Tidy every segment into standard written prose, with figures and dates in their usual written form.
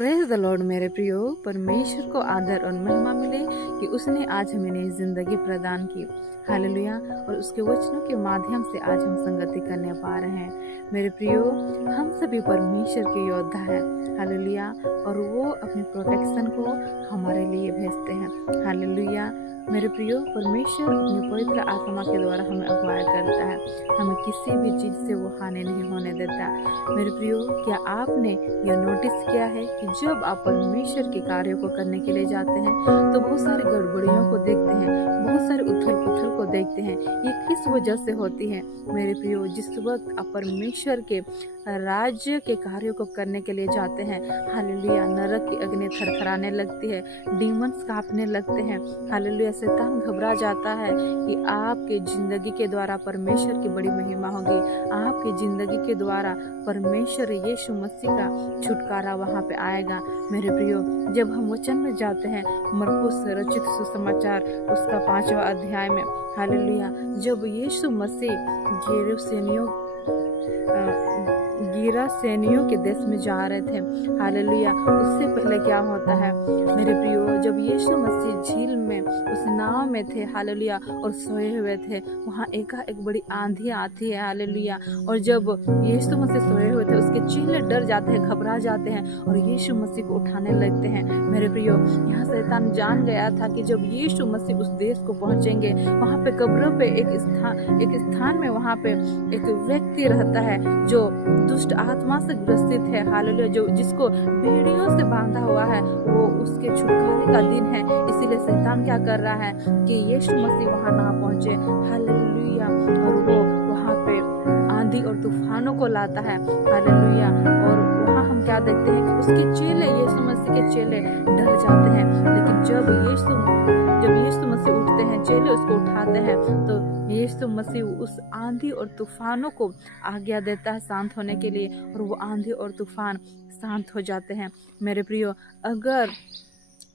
Praise the Lord मेरे प्रियो। परमेश्वर को आदर और महिमा मिले कि उसने आज हमें नई जिंदगी प्रदान की। हालेलुया। और उसके वचनों के माध्यम से आज हम संगति करने पा रहे हैं। मेरे प्रियो, हम सभी परमेश्वर के योद्धा हैं। हालेलुया। और वो अपने प्रोटेक्शन को हमारे लिए भेजते हैं। हालेलुया। मेरे प्रियो, परमेश्वर अपनी पवित्र आत्मा के द्वारा हमें अगुवाई करता है। हमें किसी भी चीज से वो हानि नहीं होने देता। मेरे प्रियो, क्या आपने यह नोटिस किया है कि जब आप परमेश्वर के कार्यों को करने के लिए जाते हैं तो बहुत सारी गड़बड़ियों को देखते हैं, बहुत सारे उथल पुथल को देखते हैं। ये किस वजह से होती है? मेरे प्रियो, जिस वक्त आप परमेश्वर के राज्य के कार्यों को करने के लिए जाते हैं, हालेलुया, नरक की अग्नि थरथराने लगती है, डीमंस कांपने लगते हैं। हालेलुया। शैतान घबरा जाता है कि आपके जिंदगी के द्वारा परमेश्वर की बड़ी महिमा होगी। आपकी जिंदगी के द्वारा परमेश्वर यीशु मसीह का छुटकारा वहां पे आएगा। मेरे प्रियो, जब हम वचन में जाते हैं, मरकुस रचित सुसमाचार उसका 5वां अध्याय में, हालेलुया, जब यीशु मसीह गिरासेनियों के देश में जा रहे थे, हालेलुया, उससे पहले क्या होता है मेरे प्रियो? जब यीशु मसीह झील में उस नाव में थे, हालेलुया, और सोए हुए थे, वहाँ एकाएक बड़ी आंधी आती है, हालेलुया। और जब यीशु मसीह सोए हुए थे, उसके चेले डर जाते हैं, घबरा जाते हैं और यीशु मसीह को उठाने लगते हैं। मेरे प्रियो, यहाँ शैतान जान गया था कि जब यीशु मसीह उस देश को पहुंचेंगे, वहाँ पे कब्रों पे एक स्थान में वहाँ पे एक व्यक्ति रहता है जो दुष्ट आत्मा से ग्रसित है, हालेलुया, जो जिसको बेड़ियों से बांधा हुआ है, वो उसके छुटकारे का दिन है। इसीलिए शैतान क्या कर रहा है कि यीशु मसीह वहां ना पहुंचे, हालेलुया, और वो वहां पे आंधी और तूफानों को लाता है, हालेलुया। और वहां हम क्या देखते हैं कि उसके चेले, यीशु मसीह के चेले डर जाते हैं। लेकिन जब यीशु मसीह उठते हैं, चेले उसको उठाते हैं, तो यीशु मसीह उस आंधी और तूफानों को आज्ञा देता है शांत होने के लिए, और वो आंधी और तूफान शांत हो जाते हैं। मेरे प्रियो, अगर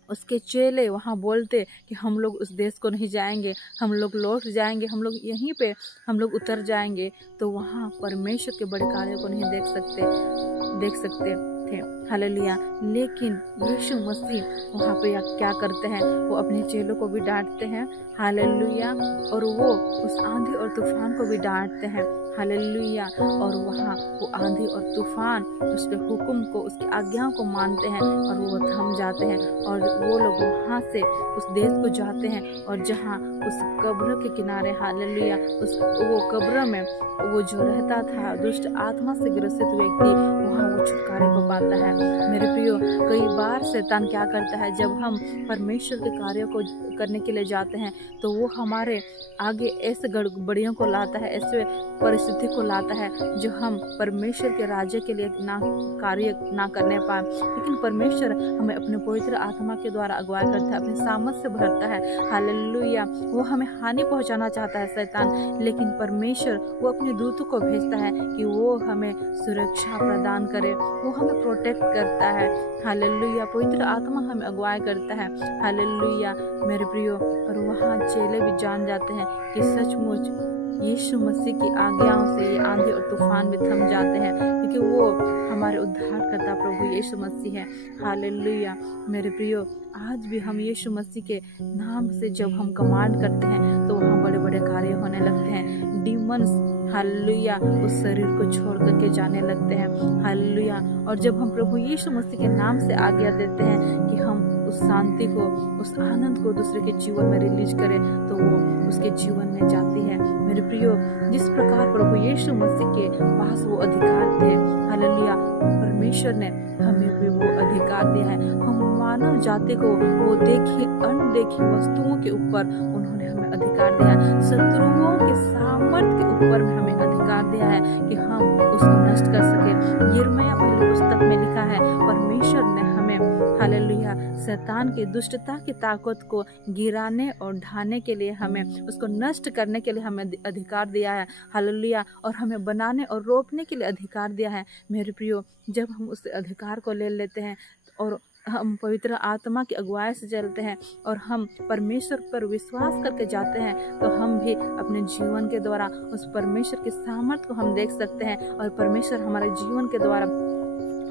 उसके चेले वहाँ बोलते कि हम लोग उस देश को नहीं जाएंगे, हम लोग लौट जाएंगे, हम लोग यहीं पे हम लोग उतर जाएंगे, तो वहाँ परमेश्वर के बड़े कार्यों को नहीं देख सकते थे, हालेलुया। लेकिन यीशु मसीह वहाँ पे क्या करते हैं? वो अपने चेलों को भी डांटते हैं, हालेलुया, और वो उस आंधी और तूफान को भी डांटते हैं, हालेलुया। और वहाँ वो आंधी और तूफान उसके हुक्म को, उसकी आज्ञाओं को मानते हैं और वो थम जाते हैं। और वो लोग वहाँ से उस देश को जाते हैं, और जहाँ उस कब्र के किनारे, हालेलुया, वो कब्र में वो जो रहता था दुष्ट आत्मा से ग्रसित व्यक्ति, वहाँ वो छुटकारे को पाता है। मेरे प्रियो, कई बार शैतान क्या करता है, जब हम परमेश्वर के कार्यों को करने के लिए जाते हैं तो वो हमारे आगे ऐसे गड़बड़ियों को लाता है, ऐसे परिस्थिति को लाता है जो हम परमेश्वर के राज्य के लिए कार्य ना करने पाए। लेकिन परमेश्वर हमें अपने पवित्र आत्मा के द्वारा अगुवाई करता है, अपनी सामर्थ से भरता है, हालेलुया। वो हमें हानि पहुंचाना चाहता है शैतान, लेकिन परमेश्वर वो अपने दूतों को भेजता है कि वो हमें सुरक्षा प्रदान करे, वो हमें प्रोटेक्ट करता है, हालेलुया। पवित्र आत्मा हमें अगुवाई करता है, हालेलुया। मेरे प्रियो, और वहाँ चेले भी जान जाते हैं कि सचमुच यीशु मसीह की आज्ञाओं से ये आंधी और तूफान भी थम जाते हैं, क्योंकि वो हमारे उद्धारकर्ता प्रभु यीशु मसीह है, हालेलुया। मेरे प्रियो, आज भी हम यीशु मसीह के नाम से जब हम कमांड करते हैं तो वहाँ बड़े बड़े कार्य होने लगते हैं। डीमंस, हालेलुया, उस शरीर को छोड़ करके जाने लगते हैं, हालेलुया। और जब हम प्रभु यीशु मसीह के नाम से आज्ञा देते हैं कि हम उस शांति को, उस आनंद को दूसरे के जीवन में रिलीज करें, तो वो उसके जीवन में जाती है। मेरे प्रियो, जिस प्रकार प्रभु यीशु मसीह के पास वो अधिकार थे, हालेलुया, परमेश्वर ने हमें भी वो अधिकार दिया है। हम मानव जाति को वो देखी अनदेखी वस्तुओं के ऊपर उन्होंने हमें अधिकार दिया है। शत्रुओं के सामर्थ्य के ऊपर में हमें अधिकार दिया है कि हम उसको नष्ट कर सके। यिर्मयाह पहली पुस्तक में लिखा है, परमेश्वर ने हमें, हालेलुया, शैतान की दुष्टता की ताकत को गिराने और ढाने के लिए, हमें उसको नष्ट करने के लिए हमें अधिकार दिया है, हालेलुया। और हमें बनाने और रोपने के लिए अधिकार दिया है। मेरे प्रियो, जब हम उस अधिकार को ले लेते हैं और हम पवित्र आत्मा की अगुवाई से चलते हैं और हम परमेश्वर पर विश्वास करके जाते हैं, तो हम भी अपने जीवन के द्वारा उस परमेश्वर की सामर्थ को हम देख सकते हैं, और परमेश्वर हमारे जीवन के द्वारा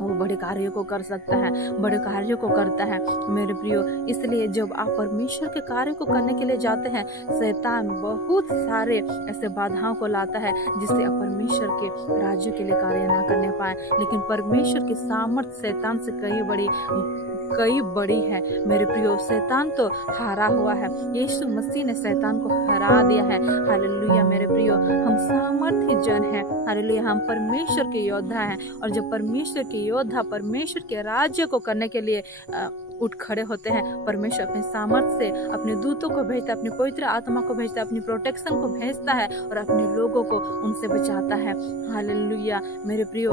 वो बड़े कार्यों को कर सकता है, बड़े कार्यों को करता है मेरे प्रियो। इसलिए जब आप परमेश्वर के कार्य को करने के लिए जाते हैं, शैतान बहुत सारे ऐसे बाधाओं को लाता है जिससे आप परमेश्वर के राज्य के लिए कार्य ना करने पाए। लेकिन परमेश्वर की सामर्थ शैतान से कई बड़ी है मेरे प्रियो। शैतान तो हारा हुआ है, यीशु मसीह ने शैतान को हरा दिया है। हालेलुया मेरे प्रियो, हम सामर्थी जन हैं। हालेलुया, हम परमेश्वर के योद्धा हैं। और जब परमेश्वर के योद्धा परमेश्वर के राज्य को करने के लिए उठ खड़े होते हैं, परमेश्वर अपने सामर्थ्य से अपने दूतों को भेजता है, अपने पवित्र आत्मा को भेजता है, अपनी प्रोटेक्शन को भेजता है और अपने लोगों को उनसे बचाता है। हालेलुया मेरे प्रियो,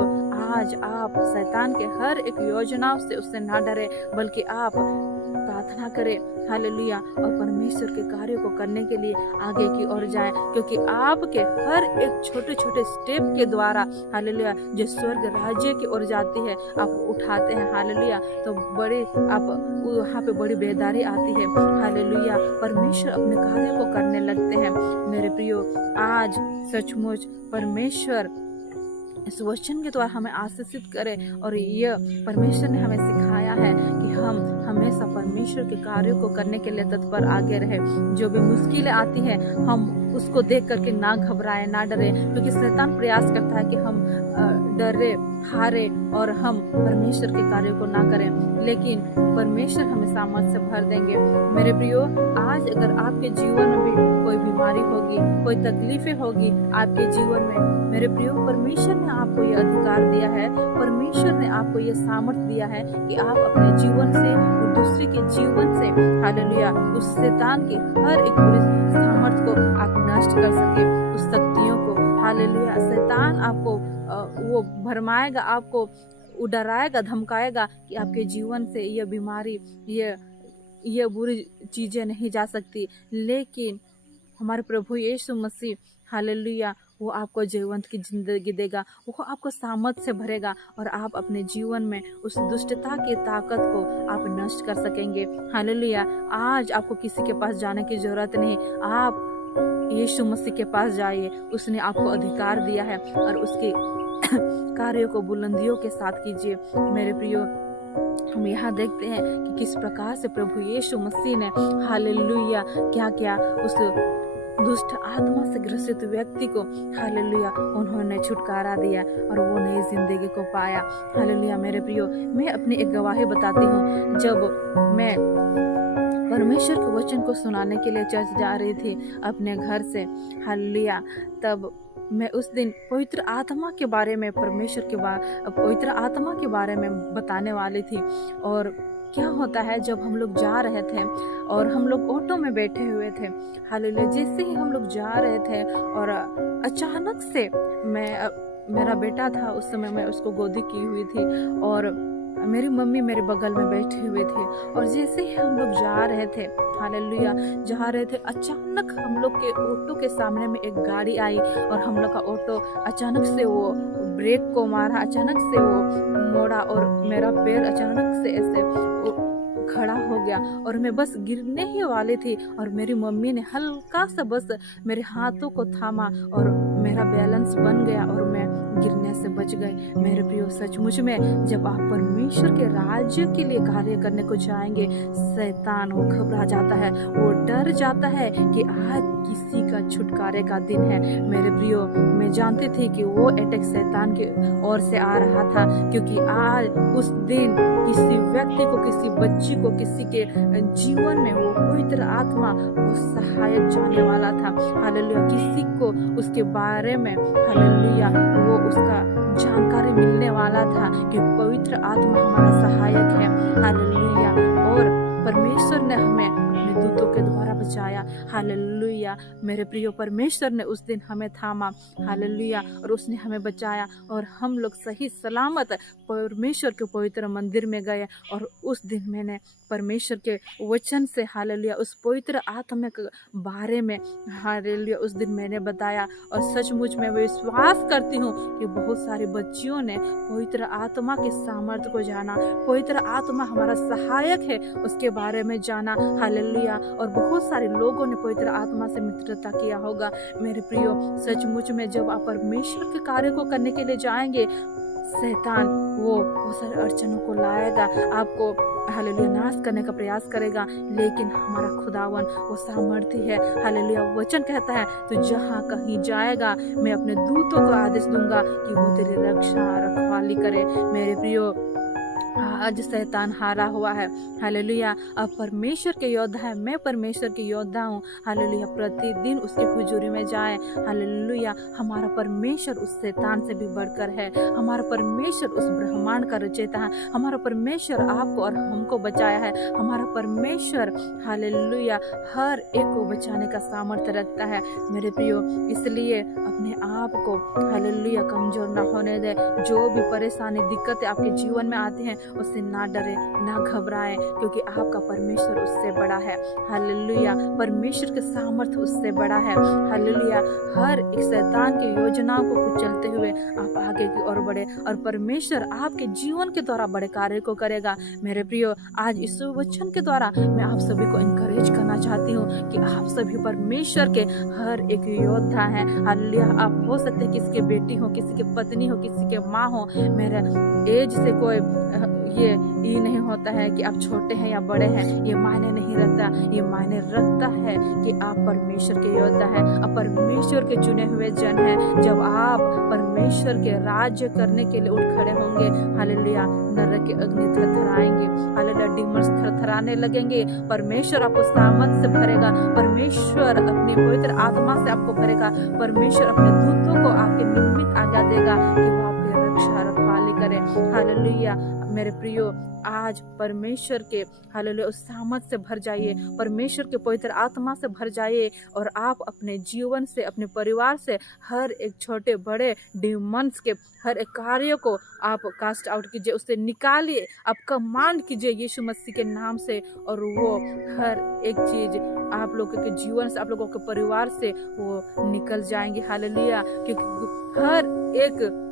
आज आप शैतान के हर एक योजनाओं से उससे ना डरे, बल्कि आप प्रार्थना करें। हालेलुया, और परमेश्वर के कार्य को करने के लिए आगे की ओर जाएं, क्योंकि आपके हर एक छोटे छोटे स्टेप के द्वारा हालेलुया जो स्वर्ग राज्य की ओर जाती है, आप उठाते हैं। हालेलुया, तो बड़े आप वहाँ पे बड़ी बेदारी आती है। हालेलुया, परमेश्वर अपने कार्य को करने लगते हैं मेरे प्रियो। आज सचमुच परमेश्वर इस वचन के द्वारा हमें आशीषित करे, और यह परमेश्वर ने हमें सिखाया है कि हम हमेशा परमेश्वर के कार्यों को करने के लिए तत्पर आगे रहे। जो भी मुश्किलें आती हैं, हम उसको देख करके ना घबराए, ना डरे, क्योंकि शैतान प्रयास करता है कि हम डरे, हारे और हम परमेश्वर के कार्यों को ना करें। लेकिन परमेश्वर हमें सामर्थ्य से भर देंगे मेरे प्रियो। आज अगर आपके जीवन में भी कोई बीमारी होगी, कोई तकलीफें होगी आपके जीवन में, मेरे प्रियो, परमेश्वर ने आपको यह अधिकार दिया है, परमेश्वर ने आपको यह सामर्थ्य दिया है कि आप अपने जीवन से और दूसरे के जीवन से हालेलुया उस शैतान की हर एक बुरी सामर्थ्य को आप नष्ट कर सके, उस शक्तियों को। हालेलुया, शैतान आपको वो भरमाएगा, आपको डराएगा, धमकाएगा कि आपके जीवन से यह बीमारी, ये बुरी चीजें नहीं जा सकती। लेकिन हमारे प्रभु यीशु मसीह हालेलुया वो आपको जीवंत की जिंदगी देगा, वो आपको सामर्थ से भरेगा और आप अपने जीवन में उस दुष्टता की ताकत को आप नष्ट कर सकेंगे। हालेलुया, आज आपको किसी के पास जाने की जरूरत नहीं, आप यीशु मसीह के पास जाइए। उसने आपको अधिकार दिया है और उसके कार्यों को बुलंदियों के साथ कीजिए मेरे प्रियो। हम यहाँ देखते हैं कि किस प्रकार से प्रभु यीशु मसीह ने हालेलुया क्या क्या उस दुष्ट आत्मा से ग्रसित व्यक्ति को हालेलुया उन्होंने छुटकारा दिया और वो नई जिंदगी को पाया। हालेलुया मेरे प्रियो, मैं अपनी एक गवाही बताती हूँ। जब मैं परमेश्वर के वचन को सुनाने के लिए चर्च जा रही थी अपने घर से, हालेलुया, तब मैं उस दिन पवित्र आत्मा के बारे में पवित्र आत्मा के बारे में बताने वाली थी। और क्या होता है, जब हम लोग जा रहे थे और हम लोग ऑटो में बैठे हुए थे, हालेलुया, जैसे ही हम लोग जा रहे थे और अचानक से मेरा बेटा था, उस समय मैं उसको गोदी की हुई थी और मेरी मम्मी मेरे बगल में बैठी हुई थी। और जैसे ही हम लोग जा रहे थे, हालेलुया जा रहे थे, अचानक हम लोग के ऑटो के सामने में एक गाड़ी आई और हम लोग का ऑटो अचानक से वो ब्रेक को मारा, अचानक से वो मोड़ा और मेरा पैर अचानक से ऐसे खड़ा हो गया और मैं बस गिरने ही वाली थी। और मेरी मम्मी ने हल्का सा बस मेरे हाथों को थामा और मेरा बैलेंस बन गया और मैं गिरने से बच गई। मेरे प्रियो, सचमुच में जब आप परमेश्वर के राज्य के लिए कार्य करने को जाएंगे, शैतान वो घबरा जाता है, वो डर जाता है कि आज किसी का छुटकारे का दिन है। मेरे प्रियो, मैं जानती थी कि वो अटैक शैतान की ओर से आ रहा था, क्योंकि आज उस दिन किसी व्यक्ति को, किसी बच्ची को, किसी के जीवन में वो पवित्र आत्मा वो सहायक जाने वाला था। हालेलुया, किसी को उसके बारे में हालेलुया वो उसका जानकारी मिलने वाला था कि पवित्र आत्मा हमारा सहायक है। हालेलुया, और परमेश्वर ने हमें अपने दूतों के द्वारा बचाया। हालेलुया मेरे प्रियो, परमेश्वर ने उस दिन हमें थामा, हालेलुया, और उसने हमें बचाया और हम लोग सही सलामत परमेश्वर के पवित्र मंदिर में गए। और उस दिन मैंने परमेश्वर के वचन से हालेलुया उस पवित्र आत्मा के बारे में हालेलुया उस दिन मैंने बताया। और सचमुच में विश्वास करती हूँ कि बहुत सारी बच्चियों ने पवित्र आत्मा के सामर्थ्य को जाना, पवित्र आत्मा हमारा सहायक है उसके बारे में जाना। हालेलुया, और बहुत सारे लोगों ने पवित्र आत्मा से मित्रता किया होगा। मेरे प्रियो, सचमुच में जब आप परमेश्वर के कार्य को करने के लिए जाएंगे, शैतान वो सारे अड़चनों को लाएगा, आपको हालेलुया नाश करने का प्रयास करेगा, लेकिन हमारा खुदावन वो सामर्थ्य है। हालेलुया वचन कहता है तो जहाँ कहीं जाएगा मैं अपने दूतों को आदेश दूंगा कि वो तेरी रक्षा रखवाली करे। मेरे प्रियो, आज शैतान हारा हुआ है। हालेलुया, अब परमेश्वर के योद्धा है, मैं परमेश्वर के योद्धा हूँ। हालेलुया, प्रतिदिन उसकी हुजूरी में जाए। हालेलुया, हमारा परमेश्वर उस शैतान से भी बढ़कर है। हमारा परमेश्वर उस ब्रह्मांड का रचयिता है। हमारा परमेश्वर आपको और हमको बचाया है। हमारा परमेश्वर हालेलुया हर एक को बचाने का सामर्थ्य रखता है। मेरे प्रियो, इसलिए अपने आप को हालेलुया कमजोर ना होने दे। जो भी परेशानी दिक्कतें आपके जीवन में आती हैं उससे ना डरे, ना घबराएं, क्योंकि आपका परमेश्वर उससे बड़ा है। हालेलुया, परमेश्वर के सामर्थ्य उससे बड़ा है। हालेलुया, हर एक शैतान की योजनाओं को कुचलते हुए आप आगे की ओर बढ़े और परमेश्वर आपके जीवन के द्वारा बड़े कार्य को करेगा। मेरे प्रियो, आज इस वचन के द्वारा मैं आप सभी को इनकरेज करना चाहती हूँ कि आप सभी परमेश्वर के हर एक योद्धा हैं। हालेलुया, आप हो सकते हैं किसी के बेटी हो, किसी के पत्नी हो, किसी के माँ हो। मेरे एज से कोई ये नहीं होता है कि आप छोटे हैं या बड़े हैं, ये मायने नहीं रखता। ये मायने रखता है कि आप परमेश्वर के योद्धा हैं, आप परमेश्वर के चुने हुए जन हैं। जब आप परमेश्वर के राज्य करने के लिए उठ खड़े होंगे, हालेलुया, नरक के अग्नि थरथराएंगे, हालेलुया, डीमंस थरथराने लगेंगे। परमेश्वर आपको सामर्थ से भरेगा, परमेश्वर अपनी पवित्र आत्मा से आपको भरेगा, परमेश्वर अपने दूतों को आपके निमित्त आज्ञा देगा कि वो आपकी रक्षा रखवाली करे। हालेलुया, मेरे प्रियो, आज परमेश्वर के हालेलुया उस सामर्थ से भर जाइए, परमेश्वर के पवित्र आत्मा से भर जाइए और आप अपने जीवन से, अपने परिवार से हर एक छोटे बड़े डिमंस के हर एक कार्य को आप कास्ट आउट कीजिए, उससे निकालिए, आप कमांड कीजिए यीशु मसीह के नाम से, और वो हर एक चीज आप लोगों के जीवन से, आप लोगों के परिवार से वो निकल जाएंगे। हालेलुया, क्योंकि हर एक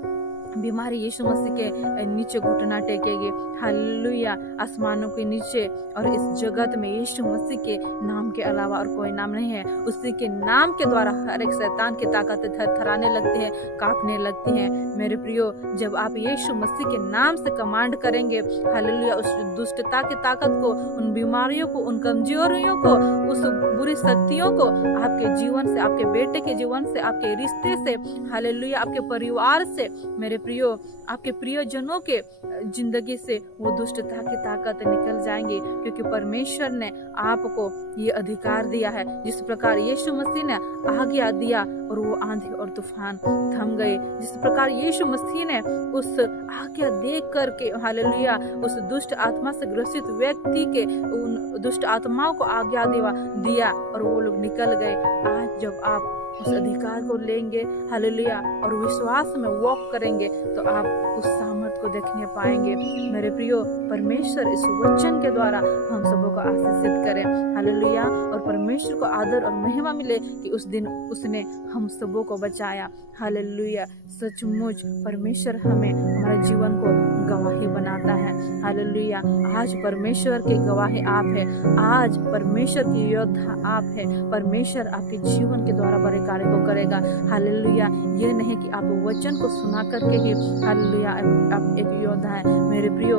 बीमारी यीशु मसीह के नीचे घुटना टेकेगी। हालेलुया, आसमानों के नीचे और इस जगत में यीशु मसीह के नाम के अलावा और कोई नाम नहीं है। उसी के नाम के द्वारा हर एक शैतान की ताकतें थरथराने लगती है, कांपने लगती हैं। मेरे प्रियो, जब आप यीशु मसीह के नाम से कमांड करेंगे, हालेलुया, उस दुष्टता की ताकत को, उन बीमारियों को, उन कमजोरियों को, उस बुरी शक्तियों को आपके जीवन से, आपके बेटे के जीवन से, आपके रिश्ते से, हालेलुया, आपके परिवार से, मेरे प्रियो, आपके प्रियजनों के जिंदगी से वो दुष्टता की ताकत निकल जाएंगी, क्योंकि परमेश्वर ने आपको ये अधिकार दिया है। जिस प्रकार यीशु मसीह ने आज्ञा दिया और वो आंधी और तूफान थम गए, जिस प्रकार यीशु मसीह ने उस आज्ञा दे करके हालेलुया उस दुष्ट आत्मा से ग्रसित व्यक्ति के उन दुष्ट आत्माओं को आज्ञा दिया और वो लोग निकल गए। आज जब आप उस अधिकार को लेंगे, हालेलुया, और विश्वास में वॉक करेंगे, तो आप उस सामर्थ को देखने पाएंगे। मेरे प्रियो, परमेश्वर इस वचन के द्वारा हम सबों को आशीषित करें। हालेलुया, और परमेश्वर को आदर और महिमा मिले कि उस दिन उसने हम सबों को बचाया। हालेलुया, सचमुच परमेश्वर हमें, हमारे जीवन को गवाही बनाता है। हालेलुया, आज परमेश्वर के गवाही आप है, आज परमेश्वर की योद्धा आप है। परमेश्वर आपके जीवन के द्वारा बड़े कार्य को करेगा। हालेलुया, ये नहीं कि आप वचन को सुना करके ही हालेलुया आप एक योद्धा है। मेरे प्रियो,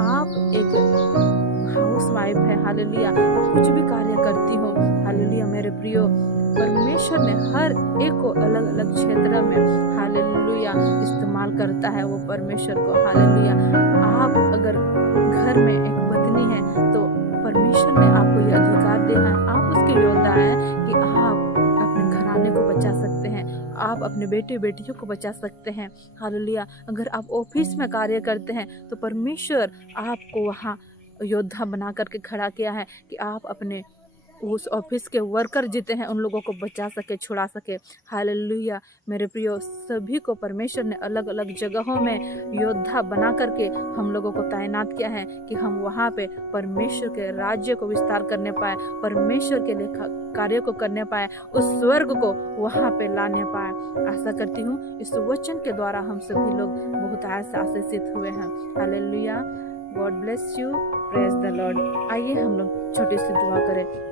आप एक हाउस वाइफ है, हालेलुया, कुछ भी कार्य करती हो, हालेलुया, मेरे प्रियो, परमेश्वर ने हर एक को अलग अलग क्षेत्र में हालेलुया इस्तेमाल करता है वो परमेश्वर को। हालेलुया, आप अगर घर में एक पत्नी है तो परमेश्वर ने आपको ये अधिकार दिया है, आप उसके योद्धा हैं कि आप अपने घराने को बचा सकते हैं, आप अपने बेटे बेटियों को बचा सकते हैं। हालेलुया, अगर आप ऑफिस में कार्य करते हैं तो परमेश्वर आपको वहाँ योद्धा बना करके खड़ा किया है कि आप अपने उस ऑफिस के वर्कर जितने हैं उन लोगों को बचा सके, छुड़ा सके। हालेलुया, मेरे प्रियो, सभी को परमेश्वर ने अलग अलग जगहों में योद्धा बना करके हम लोगों को तैनात किया है कि हम वहाँ पे परमेश्वर के राज्य को विस्तार करने पाए, परमेश्वर के लिए कार्य को करने पाए, उस स्वर्ग को वहाँ पे लाने पाए। आशा करती हूँ इस वचन के द्वारा हम सभी लोग बहुत आशीषित हुए हैं। Hallelujah, God bless you, praise the Lord. आइए हम लोग छोटी सी दुआ करें।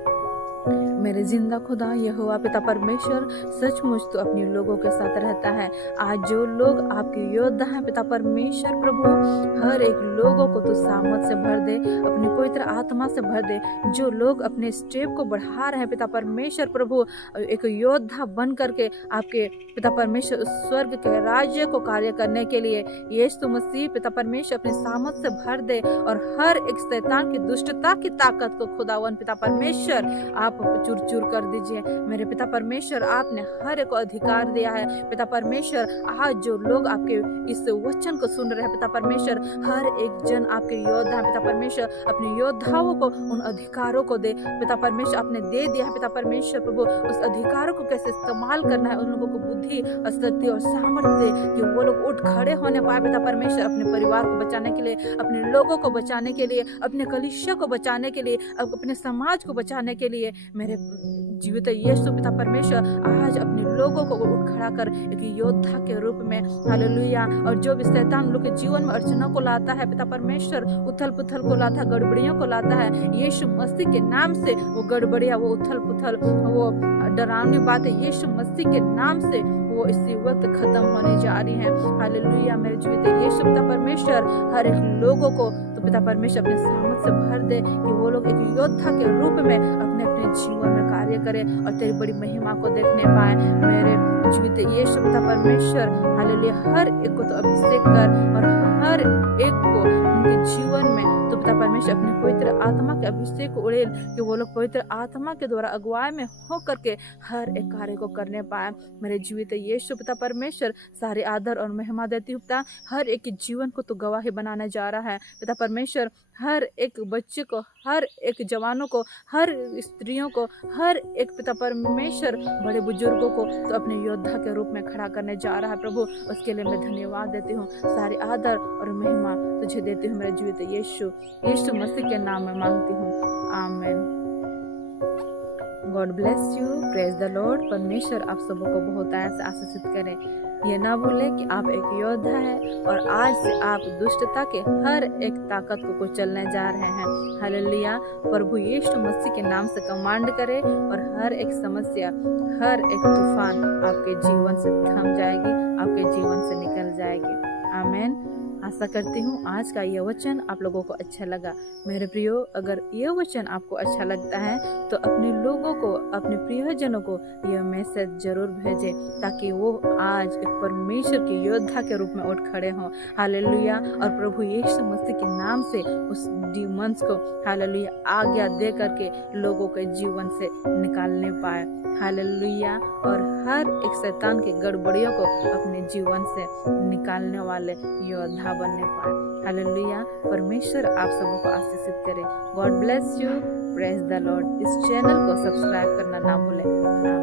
मेरे जिंदा खुदा यहोवा पिता परमेश्वर सचमुच तो अपने लोगों के साथ रहता है। आज जो लोग आपके योद्धा हैं पिता परमेश्वर प्रभु, हर एक लोगों को तो सामर्थ से भर दे, अपनी पवित्र आत्मा से भर दे। जो लोग अपने स्टेप को बढ़ा रहे हैं पिता परमेश्वर प्रभु, एक योद्धा बन करके आपके पिता परमेश्वर स्वर्ग के राज्य को कार्य करने के लिए यीशु मसीह पिता परमेश्वर अपनी सामर्थ से भर दे, और हर एक शैतान की दुष्टता की ताकत को खुदावन पिता परमेश्वर आप चूर चूर कर दीजिए। मेरे पिता परमेश्वर आपने हर एक को अधिकार दिया है पिता परमेश्वर। आज जो लोग आपके इस वचन को सुन रहे हैं पिता परमेश्वर, हर एक जन आपके योद्धा है पिता परमेश्वर, अपने योद्धाओं को उन अधिकारों को दे पिता परमेश्वर। आपने दे दिया है पिता परमेश्वर प्रभु, उस अधिकारों को कैसे इस्तेमाल करना है, उन लोगों को बुद्धि और शक्ति और सामर्थ्य दे कि वो लोग उठ खड़े होने पाए पिता परमेश्वर, अपने परिवार को बचाने के लिए, अपने लोगों को बचाने के लिए, अपने कलीसिया को बचाने के लिए, अपने समाज को बचाने के लिए। मेरे जीवित यीशु पिता परमेश्वर आज अपने लोगों को उठ खड़ा कर एक योद्धा के रूप में, हालेलुया। और जो भी शैतान लोग के जीवन में अड़चना को लाता है पिता परमेश्वर, उथल पुथल को लाता है, गड़बड़ियों को लाता है, यीशु मसीह के नाम से वो गड़बड़िया, वो उथल पुथल, वो डरावनी बातें यीशु मसीह के नाम से वो इसी वक्त खत्म होने जा रही हैं। हालेलुया। मेरे जीवित यीशु पिता परमेश्वर हर एक लोगों को तो पिता परमेश्वर अपने सामर्थ से भर दे कि वो लोग एक योद्धा के रूप में अपने अपने जीवन में कार्य करें और तेरी बड़ी महिमा को देखने पाए। मेरे जीवित यीशु पिता परमेश्वर हालेलुया, हर एक को तो अभिषेक कर और हर एक को उनके जीवन में तो पिता परमेश्वर अपने पवित्र आत्मा के अभिषेक को उड़ेल कि वो लोग पवित्र आत्मा के द्वारा अगुवाई में हो करके हर एक कार्य को करने पाए। मेरे जीवित यीशु पिता परमेश्वर सारे आदर और महिमा देती हूँ पिता, हर एक के जीवन को तो गवाही बनाने जा रहा है पिता परमेश्वर। हर एक बच्चे को, हर एक जवानों को, हर स्त्रियों को, हर एक पिता परमेश्वर बड़े बुजुर्गों को तो अपने योद्धा के रूप में खड़ा करने जा रहा है प्रभु। उसके लिए मैं धन्यवाद देती हूँ, सारे आदर और महिमा तुझे देती हूँ मेरे जीवित यीशु मसीह के नाम में मांगती हूँ, आमीन। God bless you, praise the Lord. परमेश्वर आप सबों को बहुत ऐसे आशीषित करें। ये ना भूले कि आप एक योद्धा है और आज से आप दुष्टता के हर एक ताकत को कुचलने जा रहे हैं। हालेलुया। प्रभु यीशु मसीह के नाम से कमांड करे और हर एक समस्या, हर एक तूफान आपके जीवन से थम जाएगी, आपके जीवन से निकल जाएगी, आमीन। आशा करती हूँ आज का यह वचन आप लोगों को अच्छा लगा। मेरे प्रियो, अगर यह वचन आपको अच्छा लगता है तो अपने लोगों को, अपने प्रियजनों को यह मैसेज जरूर भेजें ताकि वो आज एक परमेश्वर के योद्धा के रूप में उठ खड़े हों। हालेलुया। और प्रभु यीशु मसीह के नाम से उस डिमंस को हालेलुया आज्ञा दे करके लोगों के जीवन से निकालने पाए। हालेलुया। और हर एक शैतान की गड़बड़ियों को अपने जीवन से निकालने वाले योद्धा बनने पाए। हालेलुया। परमेश्वर आप सबों को आशीषित करे। God bless you, praise the Lord. इस चैनल को सब्सक्राइब करना ना भूलें।